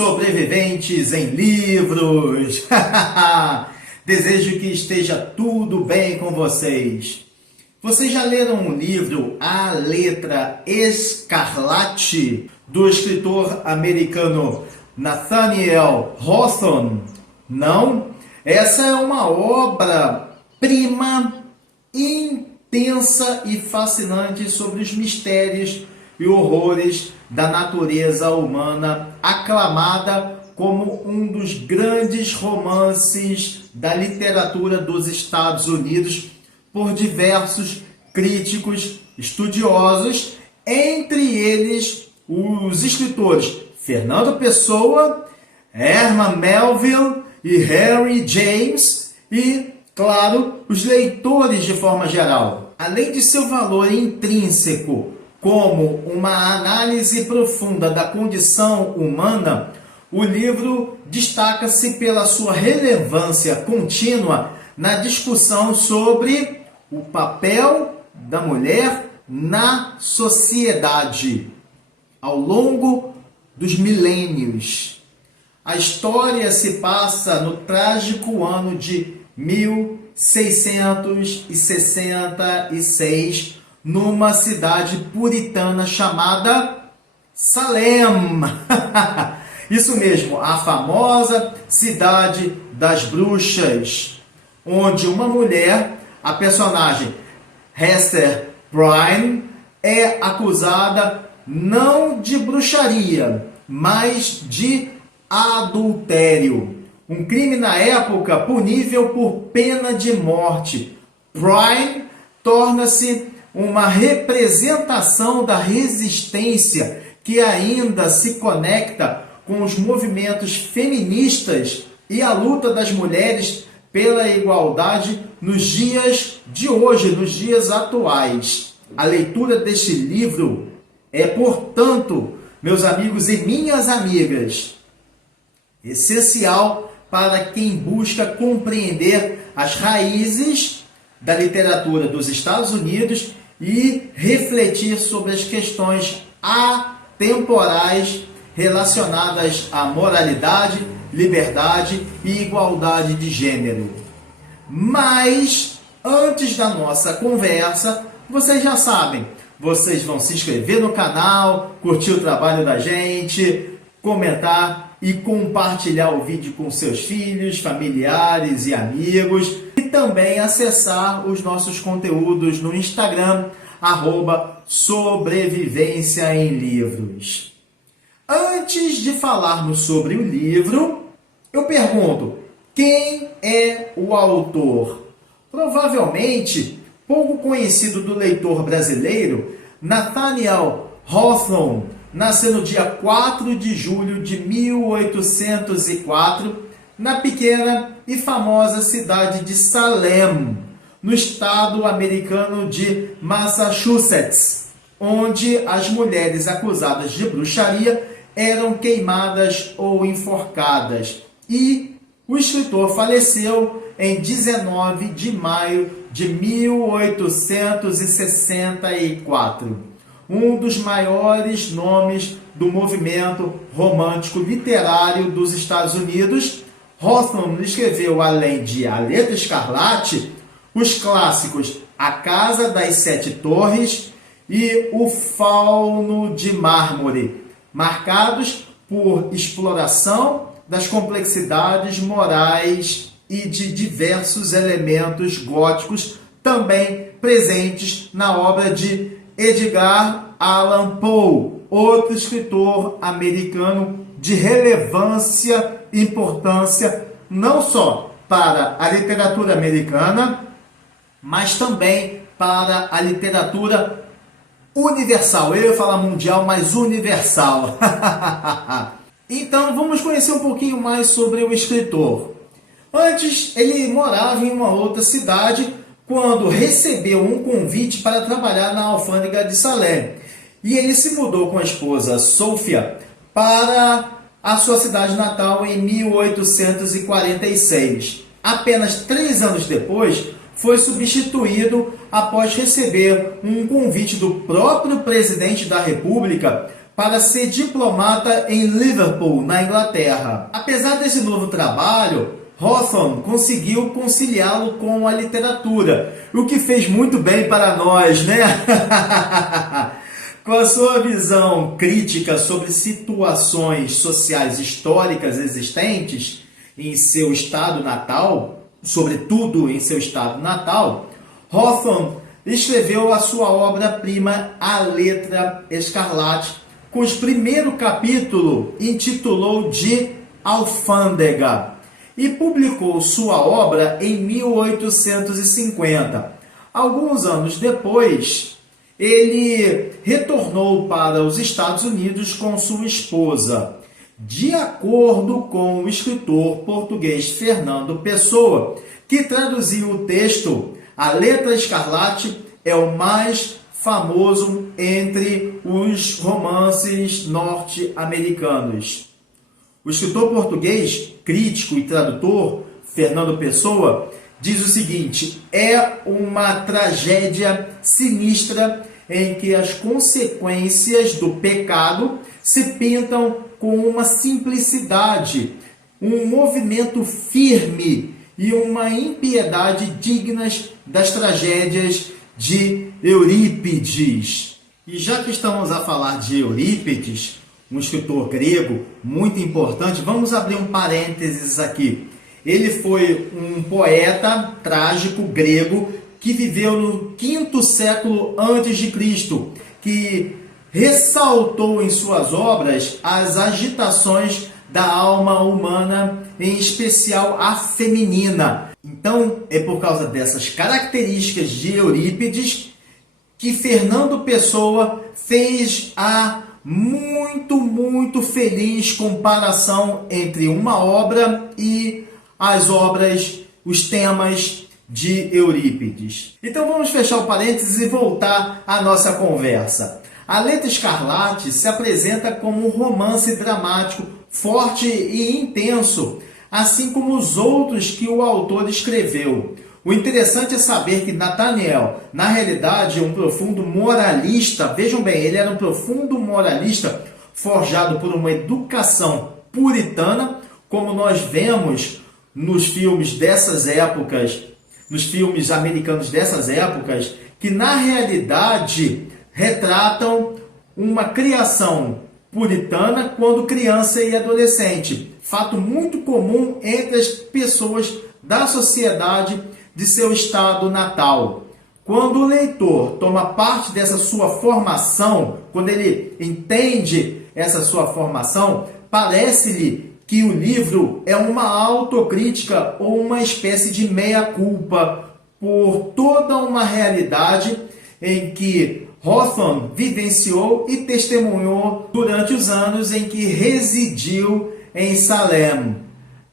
sobreviventes em livros! Desejo que esteja tudo bem com vocês. Vocês já leram o livro A Letra Escarlate, do escritor americano Nathaniel Hawthorne? Não? Essa é uma obra-prima intensa e fascinante sobre os mistérios e horrores da natureza humana, aclamada como um dos grandes romances da literatura dos Estados Unidos por diversos críticos estudiosos, entre eles os escritores Fernando Pessoa, Herman Melville e Henry James e, claro, os leitores de forma geral. Além de seu valor intrínseco como uma análise profunda da condição humana, o livro destaca-se pela sua relevância contínua na discussão sobre o papel da mulher na sociedade ao longo dos milênios. A história se passa no trágico ano de 1666, numa cidade puritana chamada Salem. Isso mesmo, a famosa cidade das bruxas, onde uma mulher, a personagem Hester Prynne, é acusada não de bruxaria, mas de adultério. Um crime na época punível por pena de morte. Prynne torna-se uma representação da resistência que ainda se conecta com os movimentos feministas e a luta das mulheres pela igualdade nos dias de hoje, nos dias atuais. A leitura deste livro é, portanto, meus amigos e minhas amigas, essencial para quem busca compreender as raízes da literatura dos Estados Unidos e refletir sobre as questões atemporais relacionadas à moralidade, liberdade e igualdade de gênero. Mas, antes da nossa conversa, vocês já sabem, vocês vão se inscrever no canal, curtir o trabalho da gente, comentar e compartilhar o vídeo com seus filhos, familiares e amigos, e também acessar os nossos conteúdos no Instagram, @sobrevivência em livros. Antes de falarmos sobre o livro, eu pergunto, quem é o autor? Provavelmente, pouco conhecido do leitor brasileiro, Nathaniel Hawthorne nasceu no dia 4 de julho de 1804, na pequena e famosa cidade de Salem, no estado americano de Massachusetts, onde as mulheres acusadas de bruxaria eram queimadas ou enforcadas. E o escritor faleceu em 19 de maio de 1864. Um dos maiores nomes do movimento romântico literário dos Estados Unidos, Hawthorne escreveu, além de A Letra Escarlate, os clássicos A Casa das Sete Torres e O Fauno de Mármore, marcados por exploração das complexidades morais e de diversos elementos góticos, também presentes na obra de Edgar Allan Poe, outro escritor americano de relevância e importância não só para a literatura americana, mas também para a literatura universal. Eu ia falar mundial, mas universal. Então, vamos conhecer um pouquinho mais sobre o escritor. Antes, ele morava em uma outra cidade quando recebeu um convite para trabalhar na alfândega de Salem. E ele se mudou com a esposa Sophia para a sua cidade natal em 1846. Apenas 3 anos depois, foi substituído após receber um convite do próprio presidente da República para ser diplomata em Liverpool, na Inglaterra. Apesar desse novo trabalho, Hawthorne conseguiu conciliá-lo com a literatura, o que fez muito bem para nós, né? Com a sua visão crítica sobre situações sociais históricas existentes em seu estado natal, sobretudo em seu estado natal, Hawthorne escreveu a sua obra-prima A Letra Escarlate, cujo primeiro capítulo intitulou de Alfândega, e publicou sua obra em 1850. Alguns anos depois, ele retornou para os Estados Unidos com sua esposa. De acordo com o escritor português Fernando Pessoa, que traduziu o texto, A Letra Escarlate é o mais famoso entre os romances norte-americanos. O escritor português, crítico e tradutor, Fernando Pessoa, diz o seguinte: é uma tragédia sinistra em que as consequências do pecado se pintam com uma simplicidade, um movimento firme e uma impiedade dignas das tragédias de Eurípides. E já que estamos a falar de Eurípides, um escritor grego muito importante, vamos abrir um parênteses aqui. Ele foi um poeta trágico grego que viveu no quinto século antes de Cristo, que ressaltou em suas obras as agitações da alma humana, em especial a feminina. Então, é por causa dessas características de Eurípides que Fernando Pessoa fez a muito feliz comparação entre uma obra e as obras, os temas de Eurípides. Então vamos fechar o parênteses e voltar à nossa conversa. A Letra Escarlate se apresenta como um romance dramático, forte e intenso, assim como os outros que o autor escreveu. O interessante é saber que Nathaniel, na realidade, é um profundo moralista. Vejam bem, ele era um profundo moralista forjado por uma educação puritana, como nós vemos nos filmes dessas épocas, nos filmes americanos dessas épocas, que na realidade retratam uma criação puritana quando criança e adolescente. Fato muito comum entre as pessoas da sociedade de seu estado natal. Quando o leitor toma parte dessa sua formação, quando ele entende essa sua formação, parece-lhe que o livro é uma autocrítica ou uma espécie de meia-culpa por toda uma realidade em que Hawthorne vivenciou e testemunhou durante os anos em que residiu em Salem.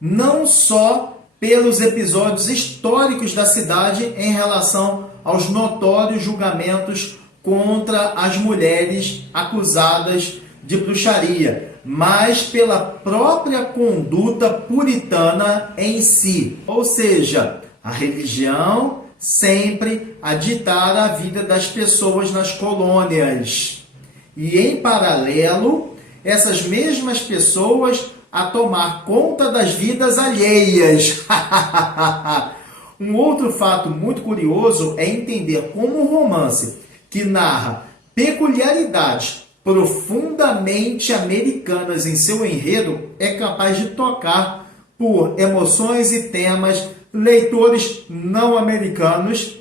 Não só pelos episódios históricos da cidade em relação aos notórios julgamentos contra as mulheres acusadas de bruxaria, mas pela própria conduta puritana em si. Ou seja, a religião sempre a ditar a vida das pessoas nas colônias. E, em paralelo, essas mesmas pessoas a tomar conta das vidas alheias. Um outro fato muito curioso é entender como um romance que narra peculiaridades profundamente americanas em seu enredo é capaz de tocar por emoções e temas leitores não americanos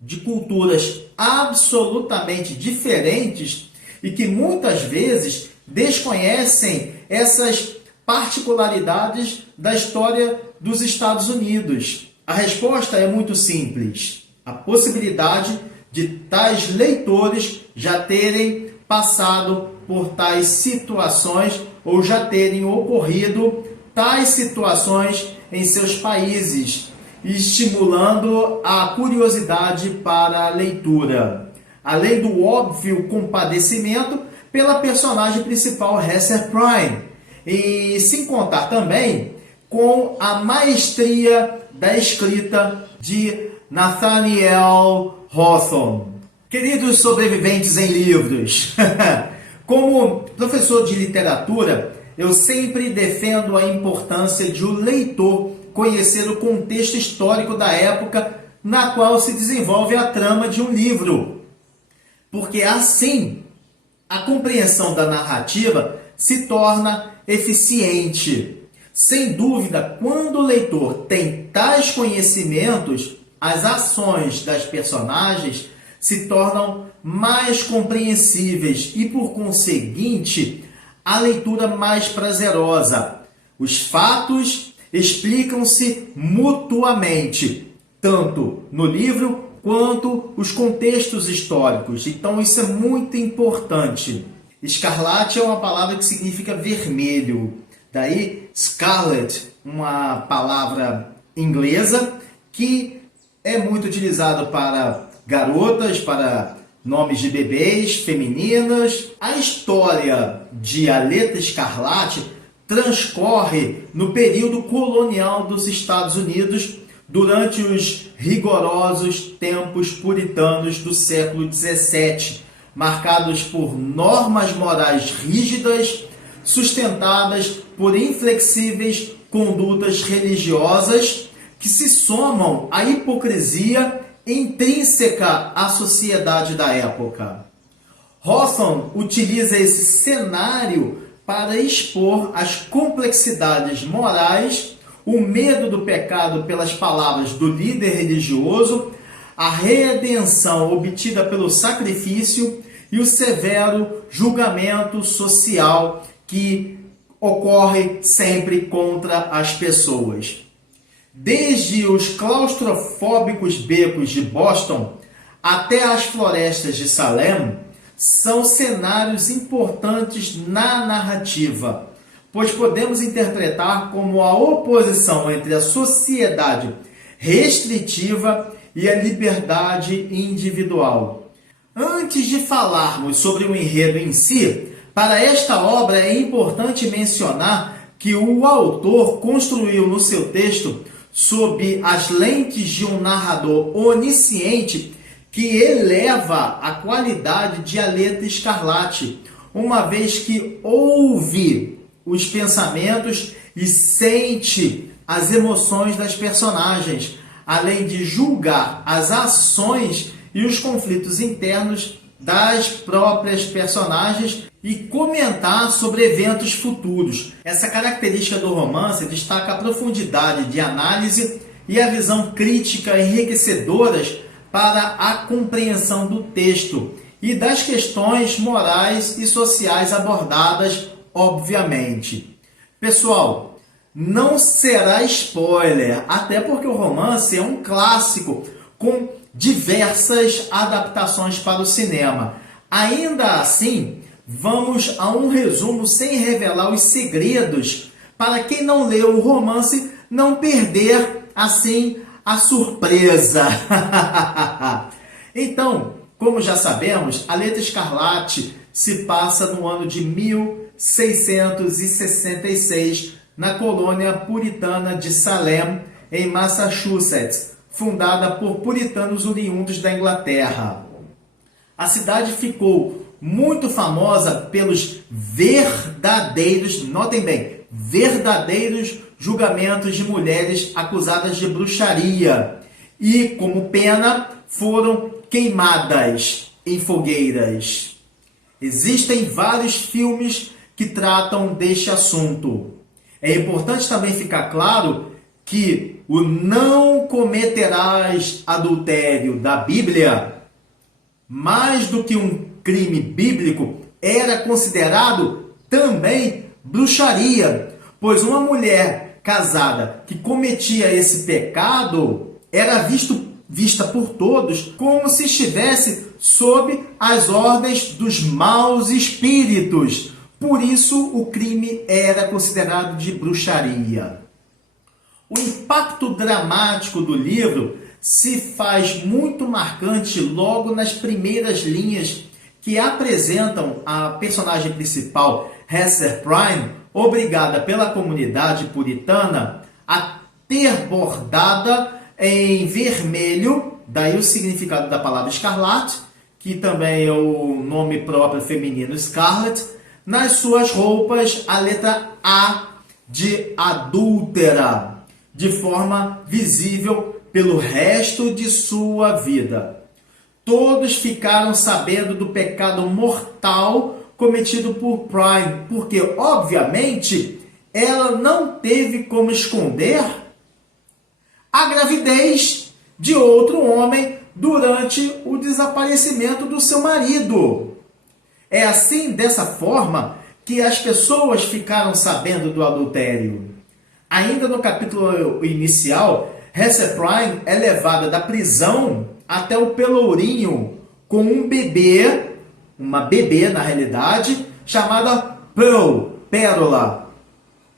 de culturas absolutamente diferentes e que muitas vezes desconhecem essas particularidades da história dos Estados Unidos. A resposta é muito simples. A possibilidade de tais leitores já terem passado por tais situações ou já terem ocorrido tais situações em seus países, estimulando a curiosidade para a leitura. Além do óbvio compadecimento pela personagem principal, Hesser Prynne, e sem contar também com a maestria da escrita de Nathaniel Hawthorne. Queridos sobreviventes em livros, Como professor de literatura, eu sempre defendo a importância de o leitor conhecer o contexto histórico da época na qual se desenvolve a trama de um livro. Porque assim, a compreensão da narrativa se torna eficiente. Sem dúvida, quando o leitor tem tais conhecimentos, as ações das personagens se tornam mais compreensíveis e, por conseguinte, a leitura mais prazerosa. Os fatos explicam-se mutuamente, tanto no livro quanto os contextos históricos. Então isso é muito importante. Escarlate é uma palavra que significa vermelho. Daí scarlet, uma palavra inglesa que é muito utilizada para garotas, para nomes de bebês, femininas. A história de A Letra Escarlate transcorre no período colonial dos Estados Unidos, durante os rigorosos tempos puritanos do século XVII, marcados por normas morais rígidas, sustentadas por inflexíveis condutas religiosas que se somam à hipocrisia intrínseca à sociedade da época. Hawthorne utiliza esse cenário para expor as complexidades morais, o medo do pecado pelas palavras do líder religioso, a redenção obtida pelo sacrifício e o severo julgamento social que ocorre sempre contra as pessoas. Desde os claustrofóbicos becos de Boston até as florestas de Salem, são cenários importantes na narrativa, pois podemos interpretar como a oposição entre a sociedade restritiva e a liberdade individual. Antes de falarmos sobre o enredo em si, para esta obra é importante mencionar que o autor construiu no seu texto sob as lentes de um narrador onisciente que eleva a qualidade de A Letra Escarlate, uma vez que ouve os pensamentos e sente as emoções das personagens, além de julgar as ações e os conflitos internos das próprias personagens e comentar sobre eventos futuros. Essa característica do romance destaca a profundidade de análise e a visão crítica enriquecedoras para a compreensão do texto e das questões morais e sociais abordadas, obviamente. Pessoal, não será spoiler, até porque o romance é um clássico com diversas adaptações para o cinema. Ainda assim, vamos a um resumo sem revelar os segredos, para quem não leu o romance não perder assim a surpresa. Então, como já sabemos, A Letra Escarlate se passa no ano de 1666, na colônia puritana de Salem, em Massachusetts, fundada por puritanos oriundos da Inglaterra. A cidade ficou muito famosa pelos verdadeiros, notem bem, verdadeiros julgamentos de mulheres acusadas de bruxaria e, como pena, foram queimadas em fogueiras. Existem vários filmes que tratam deste assunto. É importante também ficar claro que o não cometerás adultério da Bíblia, mais do que um crime bíblico, era considerado também bruxaria, pois uma mulher casada que cometia esse pecado era vista por todos como se estivesse sob as ordens dos maus espíritos. Por isso, o crime era considerado de bruxaria. O impacto dramático do livro se faz muito marcante logo nas primeiras linhas que apresentam a personagem principal, Hester Prynne, obrigada pela comunidade puritana a ter bordada em vermelho, daí o significado da palavra escarlate, que também é o nome próprio feminino Scarlet, nas suas roupas a letra A de adúltera, de forma visível pelo resto de sua vida. Todos ficaram sabendo do pecado mortal cometido por Prime, porque, obviamente, ela não teve como esconder a gravidez de outro homem durante o desaparecimento do seu marido. É assim, dessa forma, que as pessoas ficaram sabendo do adultério. Ainda no capítulo inicial, Hesse Prime é levada da prisão até o Pelourinho com um bebê, uma bebê na realidade, chamada Pearl, Pérola,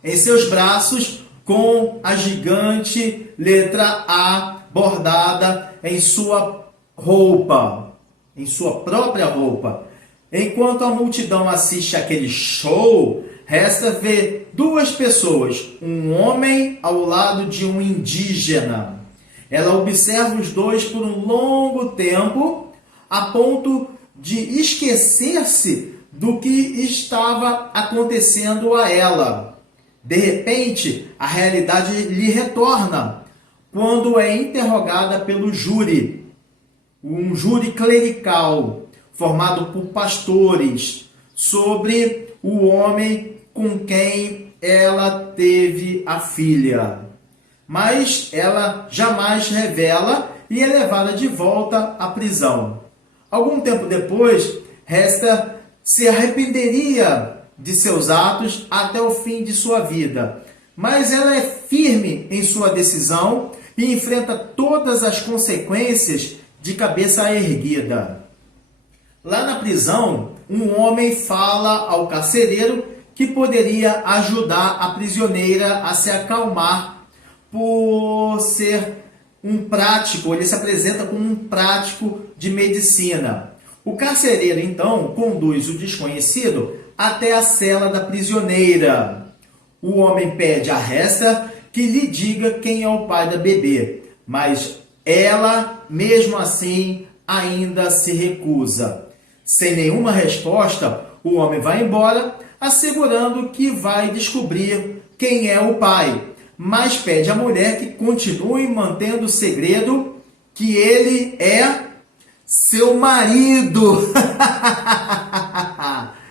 em seus braços, com a gigante letra A bordada em sua roupa, em sua própria roupa. Enquanto a multidão assiste aquele show, resta ver duas pessoas, um homem ao lado de um indígena. Ela observa os dois por um longo tempo, a ponto de esquecer-se do que estava acontecendo a ela. De repente, a realidade lhe retorna quando é interrogada pelo júri, um júri clerical formado por pastores, sobre o homem com quem ela teve a filha. Mas ela jamais revela e é levada de volta à prisão. Algum tempo depois, Hester se arrependeria de seus atos até o fim de sua vida. Mas ela é firme em sua decisão e enfrenta todas as consequências de cabeça erguida. Lá na prisão, um homem fala ao carcereiro que poderia ajudar a prisioneira a se acalmar por ser um prático, ele se apresenta como um prático de medicina. O carcereiro, então, conduz o desconhecido até a cela da prisioneira. O homem pede a Hester que lhe diga quem é o pai da bebê, mas ela, mesmo assim, ainda se recusa. Sem nenhuma resposta, o homem vai embora, assegurando que vai descobrir quem é o pai, mas pede à mulher que continue mantendo o segredo que ele é seu marido.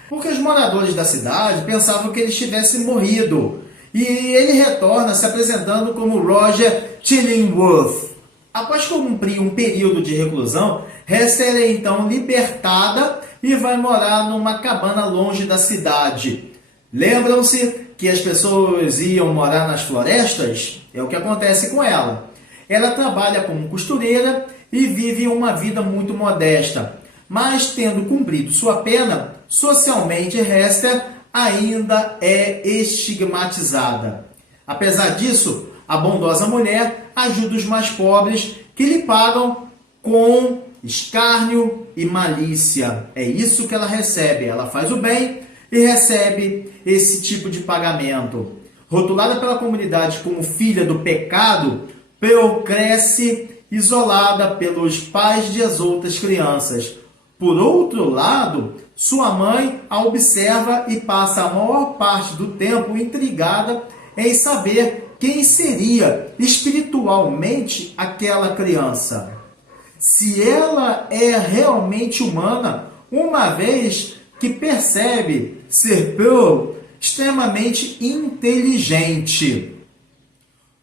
Porque os moradores da cidade pensavam que ele tivesse morrido. E ele retorna se apresentando como Roger Chillingworth. Após cumprir um período de reclusão, Hester é então libertada e vai morar numa cabana longe da cidade. Lembram-se que as pessoas iam morar nas florestas? É o que acontece com ela. Ela trabalha como costureira e vive uma vida muito modesta. Mas, tendo cumprido sua pena, socialmente Hester ainda é estigmatizada. Apesar disso, a bondosa mulher ajuda os mais pobres, que lhe pagam com escárnio e malícia. É isso que ela recebe. Ela faz o bem e recebe esse tipo de pagamento. Rotulada pela comunidade como filha do pecado, Pearl cresce isolada pelos pais de as outras crianças. Por outro lado, sua mãe a observa e passa a maior parte do tempo intrigada em saber quem seria espiritualmente aquela criança. Se ela é realmente humana, uma vez que percebe ser Pearl extremamente inteligente.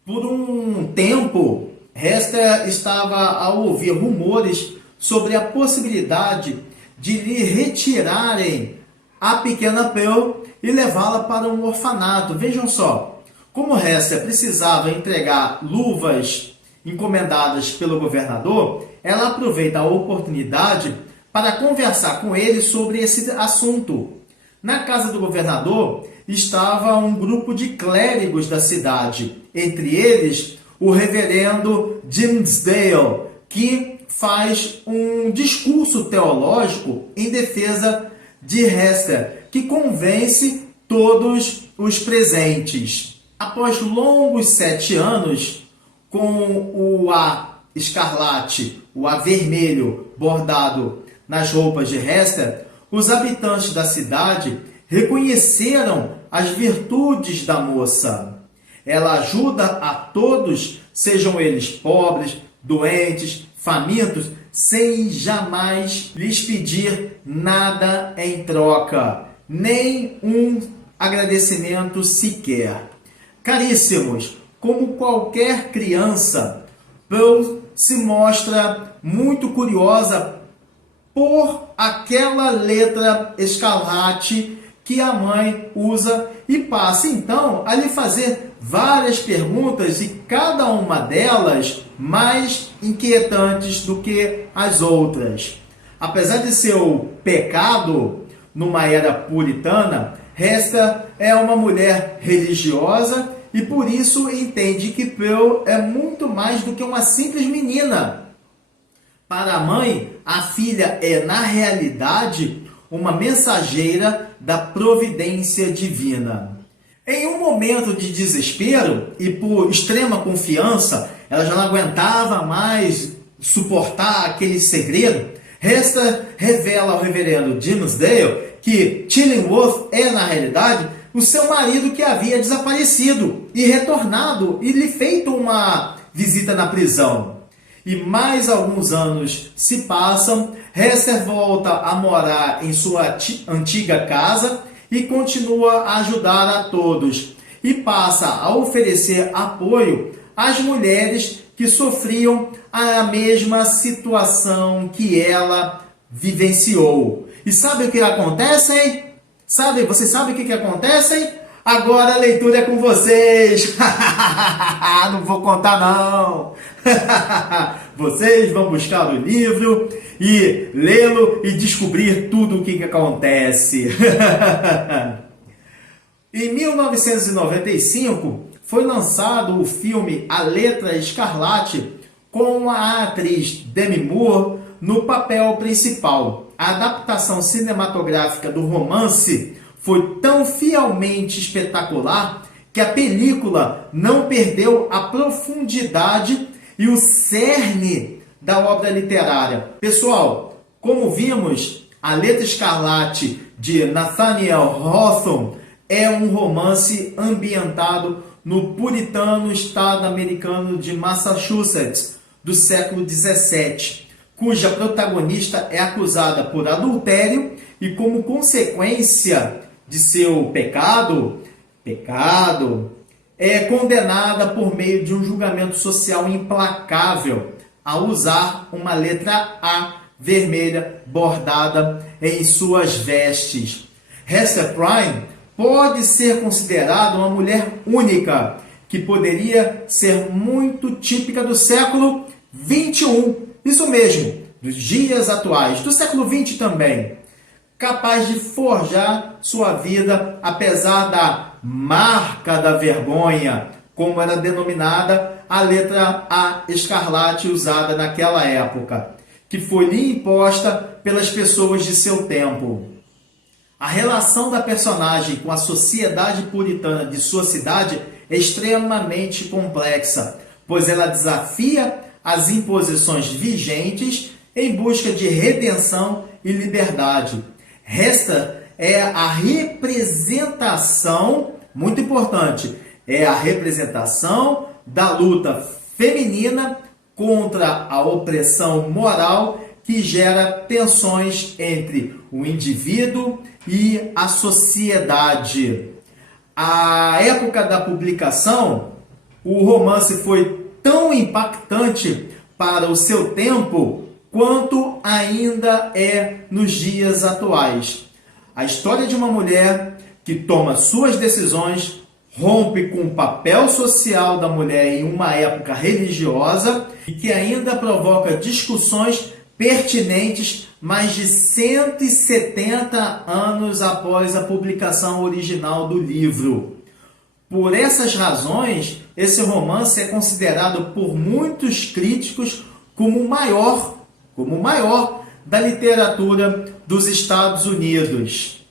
Por um tempo, Hester estava a ouvir rumores sobre a possibilidade de lhe retirarem a pequena Pearl e levá-la para um orfanato. Vejam só, como Hester precisava entregar luvas encomendadas pelo governador, ela aproveita a oportunidade para conversar com ele sobre esse assunto. Na casa do governador estava um grupo de clérigos da cidade, entre eles o reverendo Dimmesdale, que faz um discurso teológico em defesa de Hester, que convence todos os presentes. Após longos 7 anos, com o A escarlate, o A vermelho bordado nas roupas de Hester, os habitantes da cidade reconheceram as virtudes da moça. Ela ajuda a todos, sejam eles pobres, doentes, famintos, sem jamais lhes pedir nada em troca, nem um agradecimento sequer. Caríssimos, como qualquer criança, Pearl se mostra muito curiosa por aquela letra escarlate que a mãe usa e passa então a lhe fazer várias perguntas, e cada uma delas mais inquietantes do que as outras. Apesar de seu pecado numa era puritana, Hester é uma mulher religiosa e por isso entende que Pearl é muito mais do que uma simples menina. Para a mãe, a filha é, na realidade, uma mensageira da providência divina. Em um momento de desespero e por extrema confiança, ela já não aguentava mais suportar aquele segredo. Hester revela ao reverendo Dimmesdale que Chillingworth é, na realidade, o seu marido que havia desaparecido e retornado e lhe feito uma visita na prisão. E mais alguns anos se passam, Hester volta a morar em sua antiga casa e continua a ajudar a todos. E passa a oferecer apoio às mulheres que sofriam a mesma situação que ela vivenciou. E sabe o que acontece, hein? Você sabe o que acontece, hein? Agora a leitura é com vocês. Não vou contar, não. Vocês vão buscar o livro e lê-lo e descobrir tudo o que acontece. Em 1995, foi lançado o filme A Letra Escarlate, com a atriz Demi Moore no papel principal. A adaptação cinematográfica do romance foi tão fielmente espetacular que a película não perdeu a profundidade e o cerne da obra literária. Pessoal, como vimos, A Letra Escarlate de Nathaniel Hawthorne é um romance ambientado no puritano estado americano de Massachusetts do século XVII, cuja protagonista é acusada por adultério e, como consequência de seu pecado, é condenada por meio de um julgamento social implacável a usar uma letra A vermelha bordada em suas vestes. Hester Prynne pode ser considerada uma mulher única, que poderia ser muito típica do século XXI. Isso mesmo, dos dias atuais, do século XX também. Capaz de forjar sua vida apesar da marca da vergonha, como era denominada a letra A escarlate usada naquela época, que foi lhe imposta pelas pessoas de seu tempo. A relação da personagem com a sociedade puritana de sua cidade é extremamente complexa, pois ela desafia as imposições vigentes em busca de redenção e liberdade. Hester é a representação, muito importante, é a representação da luta feminina contra a opressão moral que gera tensões entre o indivíduo e a sociedade. À época da publicação, o romance foi tão impactante para o seu tempo quanto ainda é nos dias atuais. A história de uma mulher que toma suas decisões, rompe com o papel social da mulher em uma época religiosa e que ainda provoca discussões pertinentes mais de 170 anos após a publicação original do livro. Por essas razões, esse romance é considerado por muitos críticos como o maior da literatura dos Estados Unidos.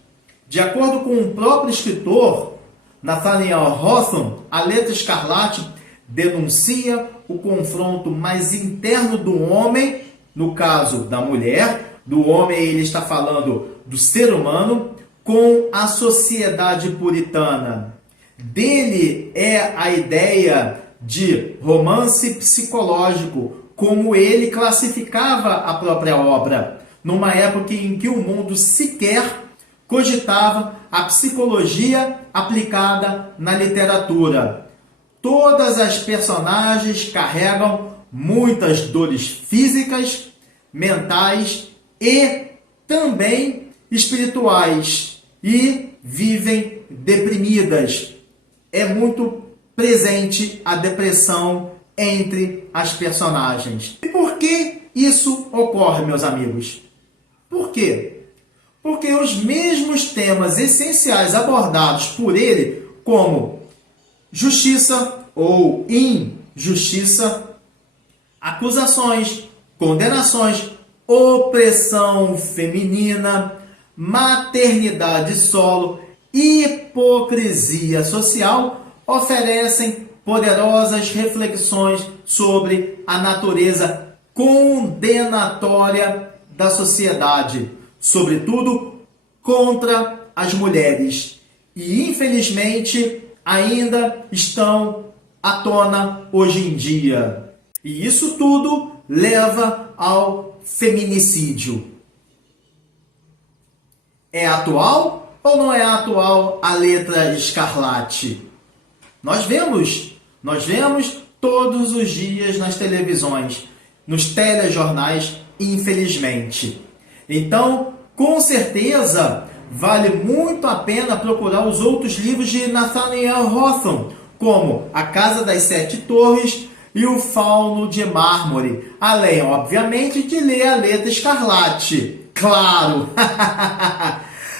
De acordo com o próprio escritor, Nathaniel Hawthorne, A Letra Escarlate denuncia o confronto mais interno do homem, no caso da mulher, Do homem, ele está falando do ser humano com a sociedade puritana. Dele é a ideia de romance psicológico, como ele classificava a própria obra, numa época em que o mundo sequer cogitava a psicologia aplicada na literatura. Todas as personagens carregam muitas dores físicas, mentais e também espirituais e vivem deprimidas. É muito presente a depressão entre as personagens. E por que isso ocorre, meus amigos? Por quê? Porque os mesmos temas essenciais abordados por ele, como justiça ou injustiça, acusações, condenações, opressão feminina, maternidade solo, hipocrisia social, oferecem poderosas reflexões sobre a natureza condenatória da sociedade, sobretudo contra as mulheres. E, infelizmente, ainda estão à tona hoje em dia. E isso tudo leva ao feminicídio. É atual ou não é atual a letra escarlate? Nós vemos todos os dias nas televisões, nos telejornais, infelizmente. Então, com certeza, vale muito a pena procurar os outros livros de Nathaniel Hawthorne, como A Casa das Sete Torres e O Fauno de Mármore, além, obviamente, de ler a letra escarlate. Claro!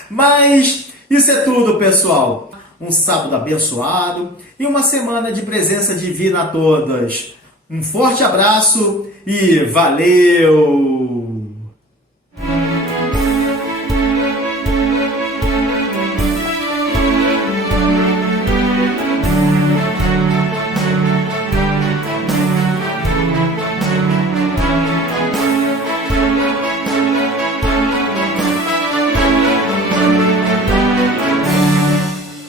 Mas isso é tudo, pessoal. Um sábado abençoado e uma semana de presença divina a todas. Um forte abraço e valeu!